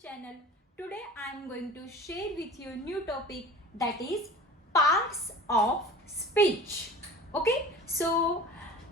channel. Today I am going to share with you a new topic, that is parts of speech. Okay, so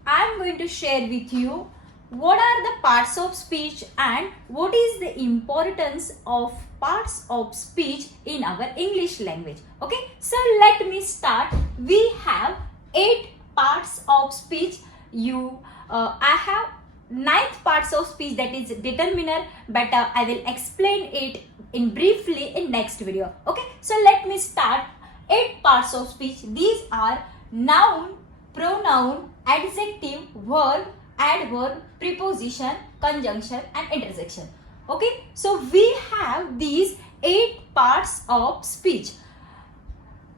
I am going to share with you what are the parts of speech and what is the importance of parts of speech in our English language. Okay, so let me start. We have 8 parts of speech. I have ninth parts of speech, that is determiner, but I will explain it in briefly in next video. Okay, so let me start. 8 parts of speech. These are noun, pronoun, adjective, verb, adverb, preposition, conjunction and interjection. Okay, so we have these 8 parts of speech.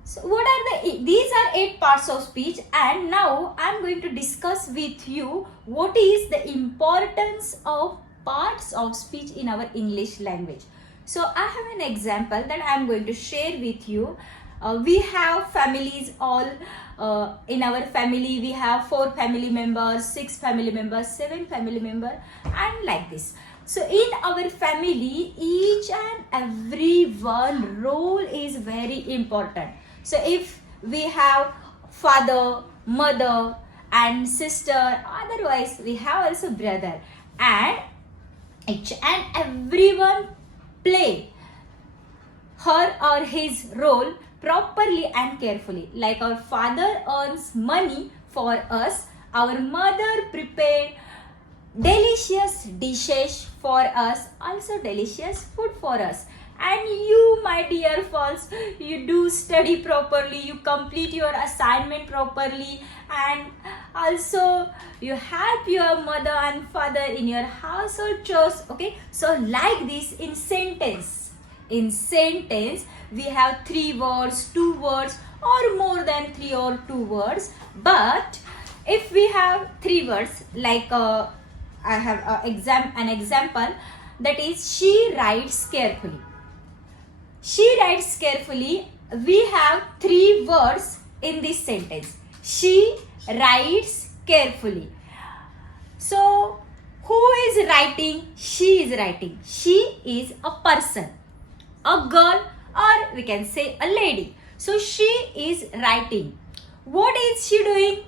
So what are these are 8 parts of speech, and now I am going to discuss with you what is the importance of parts of speech in our English language. So I have an example that I am going to share with you. We have families all. In our family we have 4 family members, 6 family members, 7 family members, and like this. So in our family, each and every one role is very important. So if we have father, mother and sister, otherwise we have also brother, and each and everyone play her or his role properly and carefully. Like our father earns money for us, our mother prepared delicious dishes for us, also delicious food for us. And you, my dear folks, you do study properly, you complete your assignment properly, and also you help your mother and father in your household chores. Okay, so like this in sentence. In sentence, we have 3 words, 2 words, or more than 3 or 2 words. But if we have 3 words, like I have an example, that is she writes carefully. She writes carefully. We have 3 words in this sentence. She writes carefully. So who is writing? She is writing. She is a person, a girl, or we can say a lady. So she is writing. What is she doing?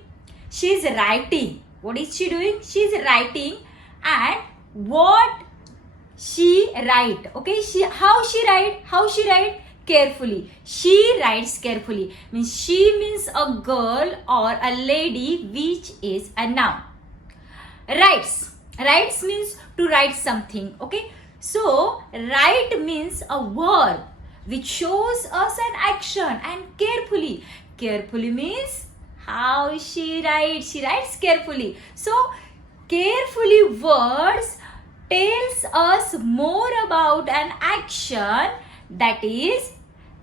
She is writing. What is she doing? She is writing. And what she write? Okay, how she write? Carefully. She writes carefully. Means she means a girl or a lady, which is a noun. Writes means to write something. Okay, so write means a verb which shows us an action. And carefully means how she writes carefully. So carefully words tells us more about an action, that is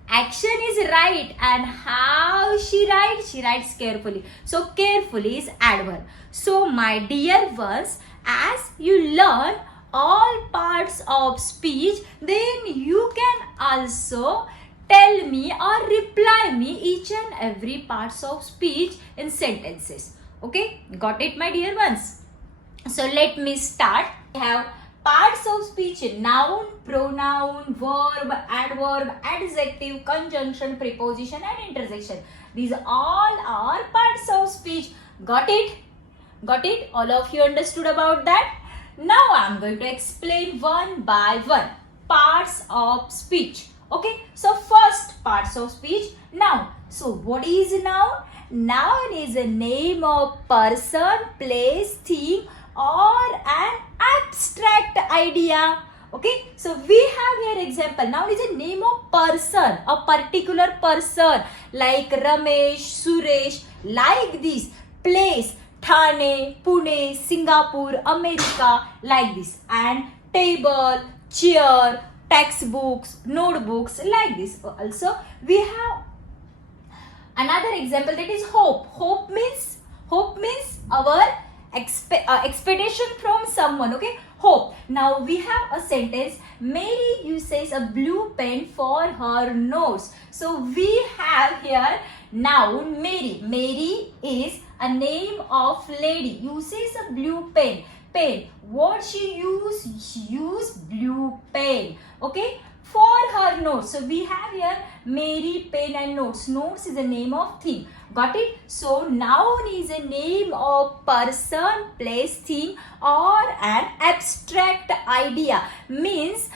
action is right, and how she writes carefully. So carefully is adverb. So my dear ones, as you learn all parts of speech, then you can also tell me or reply me each and every parts of speech in sentences. Okay, got it, my dear ones? So let me start. We have parts of speech: noun, pronoun, verb, adverb, adjective, conjunction, preposition and interjection. These all are parts of speech. Got it? All of you understood about that? Now I am going to explain one by one parts of speech. Okay, so first parts of speech, noun. So what is noun? Noun is a name of person, place, thing or an abstract idea. Okay, so we have here example. Noun is a name of person, a particular person, like Ramesh, Suresh, like this. Place, Thane, Pune, Singapore, America, like this. And table, chair, textbooks, notebooks, like this. Also we have another example, that is hope. Hope means our expectation from someone. Okay, hope. Now we have a sentence: Mary uses a blue pen for her notes. So we have here noun Mary. Mary is a name of lady, uses a blue pen. pen. What she used blue pen. Okay, for her notes. So we have here Mary, pen and notes. Notes is the name of thing. Got it? So noun is a name of person, place, thing or an abstract idea. Means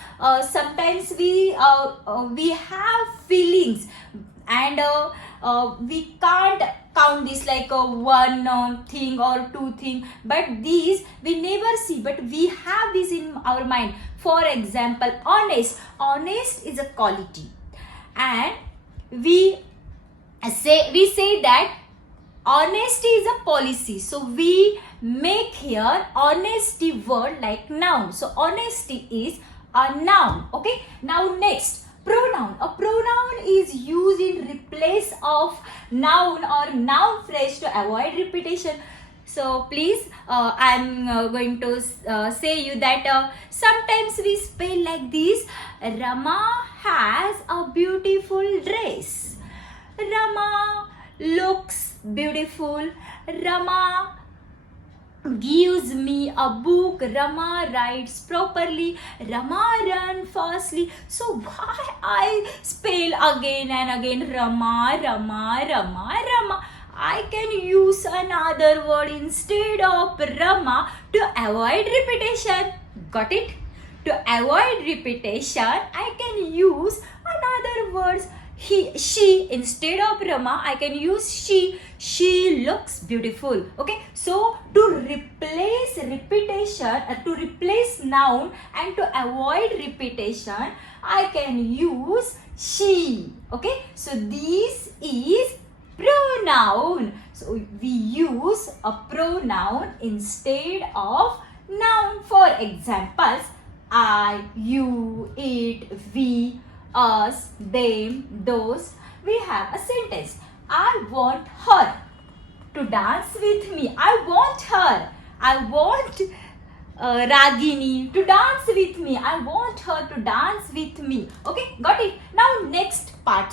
sometimes we have feelings and we can't count this like a one thing or two thing, but these we never see, but we have this in our mind. For example, honest. Honest is a quality, and we say that honesty is a policy. So we make here honesty word like noun. So honesty is a noun. Okay. Now next, pronoun. A pronoun is used in replace of noun or noun phrase to avoid repetition. So please, I'm going to say you that sometimes we spell like this. Rama has a beautiful dress. Rama looks beautiful. Rama gives me a book. Rama writes properly. Rama runs fastly. So why I spell again and again Rama, Rama, Rama, Rama? I can use another word instead of Rama to avoid repetition. Got it? To avoid repetition, I can use another words. He, she, instead of Rama, I can use she. She looks beautiful. Okay. So to replace repetition, to replace noun and to avoid repetition, I can use she. Okay. So this is pronoun. So we use a pronoun instead of noun. For examples, I, you, it, we, us, them, those. We have a sentence. I want her to dance with me. I want her. I want Ragini to dance with me. I want her to dance with me. Okay, got it? Now next part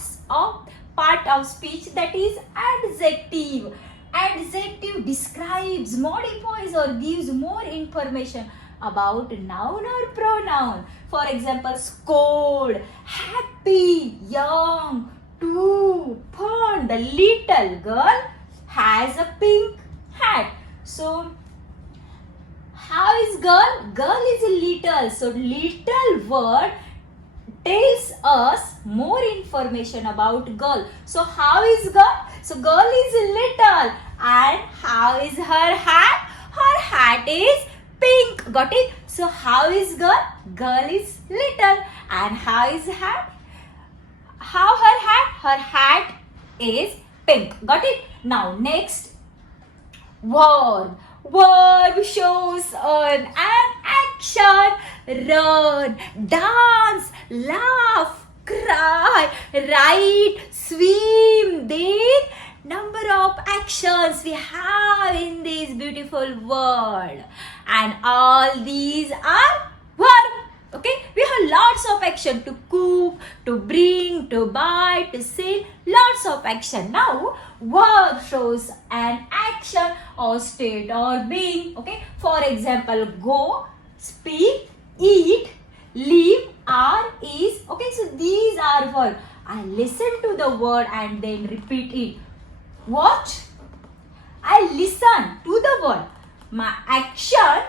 of speech, that is adjective. Adjective describes, modifies or gives more information about noun or pronoun. For example, scold, happy, young, too, fun. The little girl has a pink hat. So how is girl? Girl is little. So little word tells us more information about girl. So how is girl? So girl is little. And how is her hat? Her hat is pink. Got it? So how is girl? Girl is little. And how is hat? How her hat? Her hat is pink. Got it? Now next, verb. Verb shows an action. Run, dance, laugh, cry, write, swim. Then number of actions we have in this beautiful world, and all these are verb. Okay, we have lots of action: to cook, to bring, to buy, to sell. Lots of action. Now verb shows an action or state or being. Okay, for example, go, speak, eat, live, are, is. Okay, so these are verb. I listen to the word and then repeat it. What? I listen to the word. My action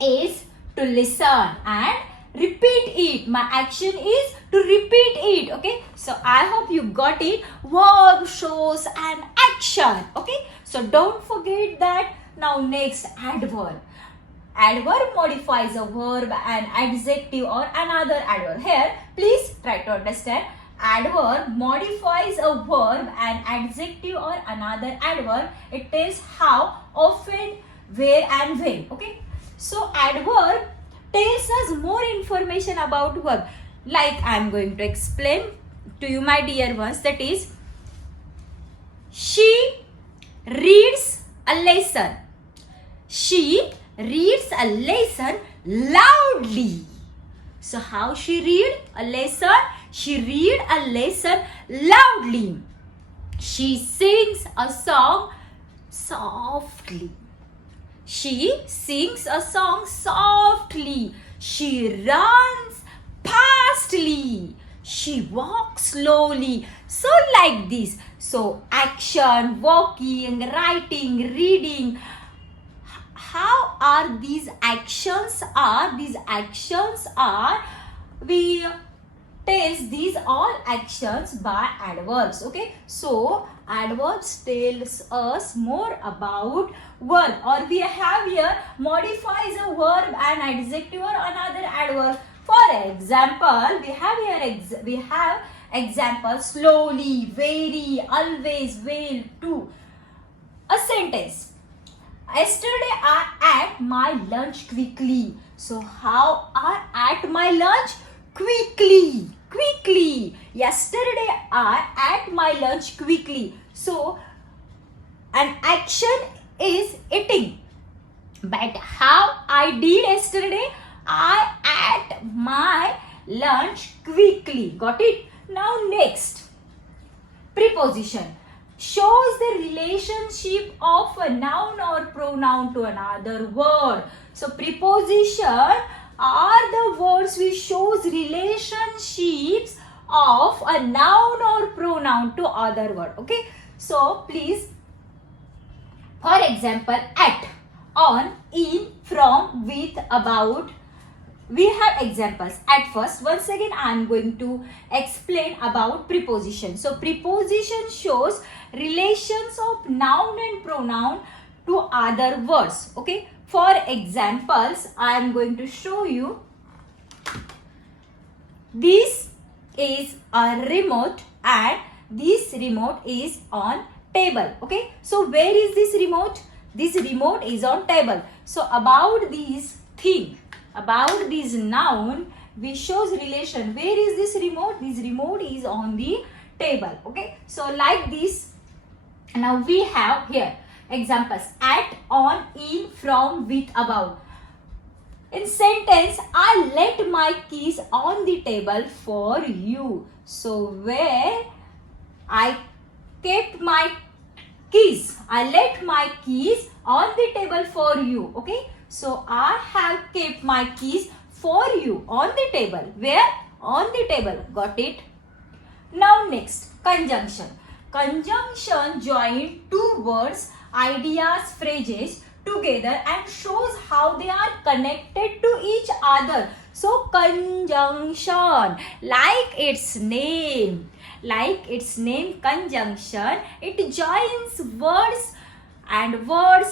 is to listen and repeat it. My action is to repeat it. Okay, so I hope you got it. Verb shows an action. Okay, so don't forget that. Now next, adverb. Adverb modifies a verb, an adjective or another adverb. Here, please try to understand. Adverb modifies a verb, an adjective or another adverb. It tells how, often, where and when. Okay, so adverb tells us more information about verb. Like I am going to explain to you, my dear ones. That is, she reads a lesson. She reads a lesson loudly. So how she read a lesson? She read a lesson loudly. She sings a song softly. She sings a song softly. She runs fastly. She walks slowly. So like this. So action, walking, writing, reading. How are these actions are? These actions are, we test these all actions by adverbs. Okay, so adverbs tells us more about verb, or we have here modifies a verb and adjective or another adverb. For example, we have example: slowly, very, always, well, to. A sentence: yesterday I ate my lunch quickly. So how I ate my lunch? Quickly. Quickly. Yesterday I ate my lunch quickly. So an action is eating. But how I did yesterday? I ate my lunch quickly. Got it? Now next. Preposition shows the relationship of a noun or pronoun to another word. So preposition are the words which shows relationships of a noun or pronoun to other word. Okay, so please, for example, at, on, in, from, with, about. We have examples. At first, once again I am going to explain about preposition. So preposition shows relations of noun and pronoun to other words. Okay, for examples I am going to show you. This is a remote and this remote is on table. Okay, so where is this remote? This remote is on table. So about this thing, about this noun, we shows relation. Where is this remote? This remote is on the table. Okay, so like this. Now we have here examples: at, on, in, from, with, about. In sentence, I left my keys on the table for you. So where I kept my keys, I left my keys on the table for you. Okay, so I have kept my keys for you on the table. Where? On the table. Got it? Now next, conjunction. Conjunction join two words, ideas, phrases together and shows how they are connected to each other. So conjunction, like its name, conjunction, it joins words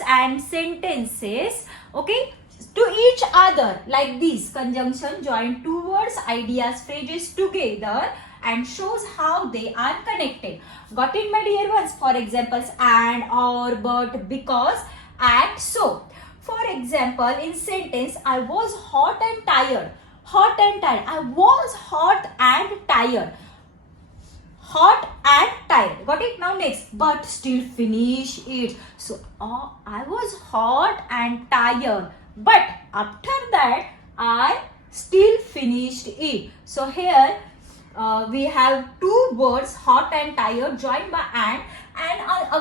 and sentences, okay, to each other. Like this, conjunction join two words, ideas, phrases together and shows how they are connected. Got it, my dear ones? For examples: and, or, but, because, at, so. For example, in sentence, I was hot and tired. Hot and tired. I was hot and tired. Hot and tired. Got it? Now next, but still finish it. So I was hot and tired, but after that I still finished it. So here we have two words, hot and tired, joined by and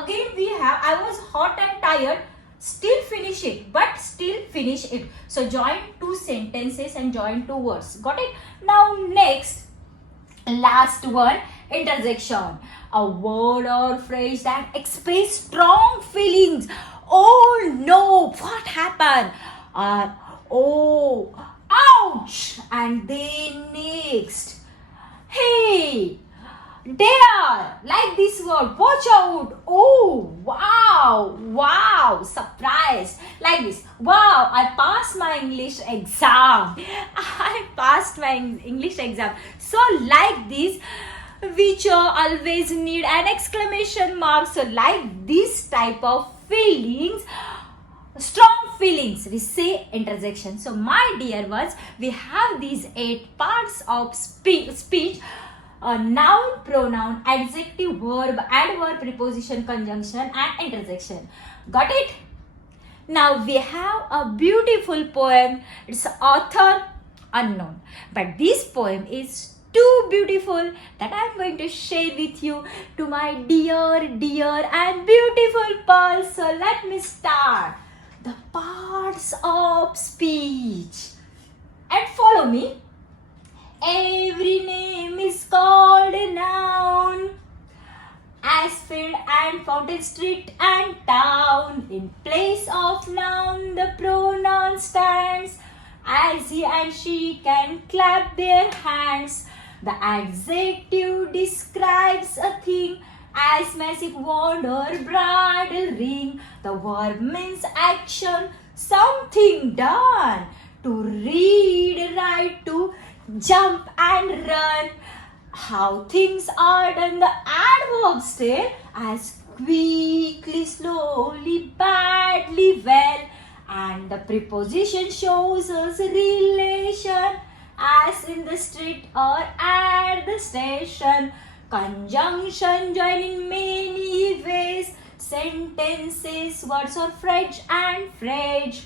again we have I was hot and tired, still finish it, but still finish it. So join two sentences and join two words. Got it? Now next, last one, interjection. A word or phrase that express strong feelings. Oh no, what happened? Oh, ouch. And then next, hey, there, like this word, watch out. Oh, wow, wow, surprise. Like this, wow, I passed my English exam. I passed my English exam. So like this, which always need an exclamation mark. So like this type of feelings, strong feelings, we say interjection. So my dear ones, we have these 8 parts of speech: noun, pronoun, adjective, verb, adverb, preposition, conjunction and interjection. Got it? Now we have a beautiful poem. Its author unknown, but this poem is too beautiful that I am going to share with you, to my dear and beautiful pearls. So let me start. the parts of speech. And follow me. Every name is called a noun. Asfield and Fountain Street and town. In place of noun, the pronoun stands. As he and she can clap their hands. The adjective describes a thing as massive wand or bridal ring. The verb means action, something done. To read, write, to jump and run. How things are done, the adverbs tell as quickly, slowly, badly, well. And the preposition shows us relation as in the street or at the station. Conjunction join in many ways. Sentences, words are French and French.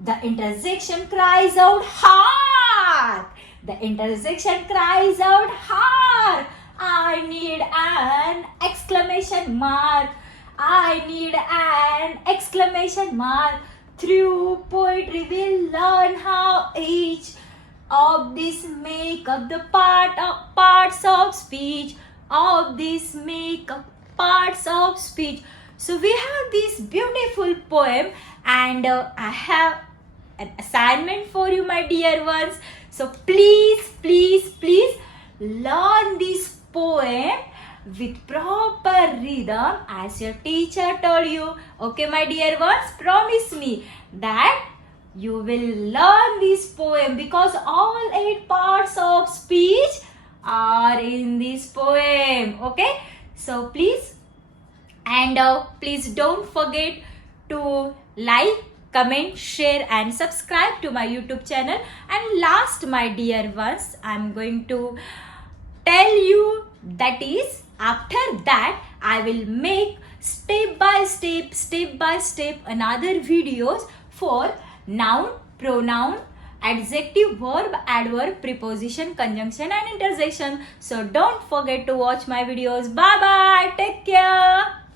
The intersection cries out hark. The intersection cries out hark. I need an exclamation mark. I need an exclamation mark. Through poetry we'll learn how each of these make up the parts of speech. Of these make up parts of speech. So we have this beautiful poem, and I have an assignment for you, my dear ones. So please learn this poem with proper rhythm as your teacher told you. Okay, my dear ones, promise me that you will learn this poem because all 8 parts of speech are in this poem. Okay, so please don't forget to like, comment, share and subscribe to my YouTube channel. And last, my dear ones, I'm going to tell you that is after that I will make step by step another videos for noun, pronoun, adjective, verb, adverb, preposition, conjunction and interjection. So don't forget to watch my videos. Bye bye. Take care.